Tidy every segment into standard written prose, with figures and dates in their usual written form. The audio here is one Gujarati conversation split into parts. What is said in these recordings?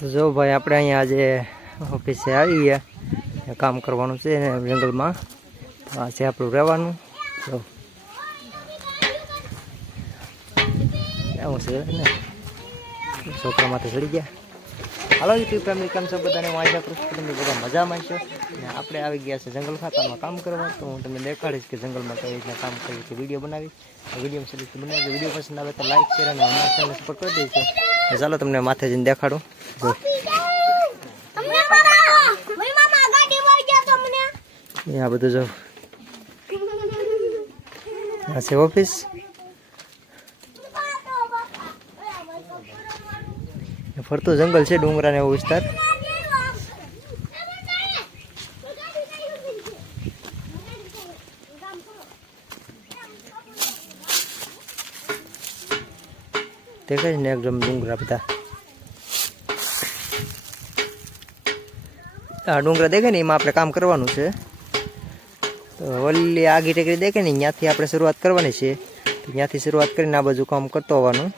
તો જો ભાઈ આપણે અહીંયા આજે ઓફિસે આવી ગયા, કામ કરવાનું છે જંગલમાં. તો આ છે આપણું રહેવાનું. તો એવું છે ને, છોકરા માથે ચડી ગયા. હાલો યુટ્યુબ ફેમિલી, કેમ છો બધાને? હું આશા કરું છું તમે બધા મજામાં છો. અને આપણે આવી ગયા છે જંગલ ખાતામાં કામ કરવા. તો હું તમને દેખાડીશ કે જંગલમાં કઈ રીતના કામ કરી છે, વિડીયો બનાવી. વિડીયો સર્વિસ બનાવી. વિડીયો પસંદ આવે તો લાઈક શેર અને અમારા ચેનલ સપોર્ટ કરી દઈશું. ચાલો તમને માથે જઈને દેખાડું. જો આ બધું જો આ છે ઓફિસ. ફરતું જંગલ છે, ડુંગરા ને એવો વિસ્તાર. દેખાય ને એકદમ ડુંગરા બધા. આ ડુંગરા દેખાય ને એમાં આપણે કામ કરવાનું છે. તો ઓલી આગી ટેકરી દેખાય ને ત્યાંથી આપણે શરૂઆત કરવાની છે. ત્યાંથી શરૂઆત કરીને આ બાજુ કામ કરતો હોવાનું.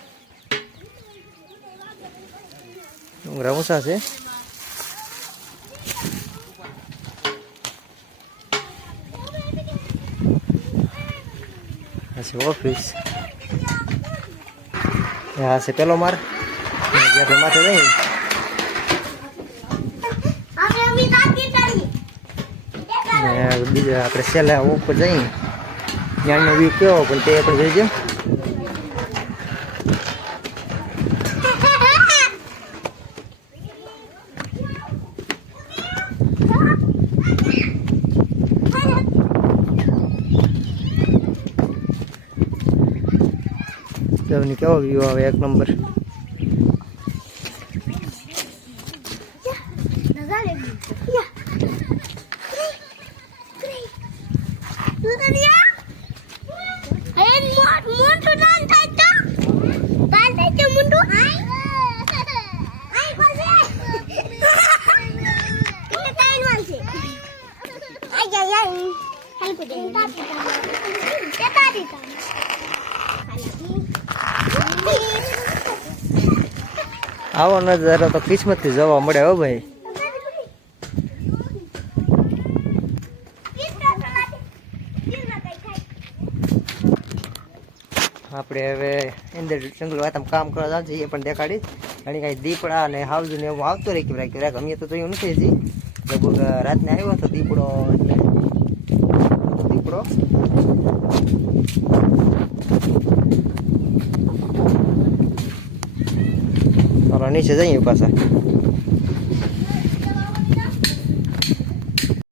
ડુંગરા ઊંચા છે. આ છે ઓફિસ. આ છે પેલો માર, જ્યાં માથે જઈ બીજા આપણે સેલા ઉપર જઈએ. ત્યાંનો વ્યૂ કેવો પણ તે આપણે જોઈજો. કેવો વ્યૂ આવે, એક નંબર. આવો નજારો તો કિસ્મતથી જોવા મળે હો ભાઈ. આપણે હવે અંદર જંગલ વાતામાં કામ કરવા જાવ છે, એ પણ દેખાડીશ. અને કાંઈ દીપડા અને હાવજુ ને એવું આવતો રહી કે અમે તો જોયું નથી હજી. લગભગ રાતને આવ્યો હતો દીપડો. દીપડો નીચે જઈએ પાછા.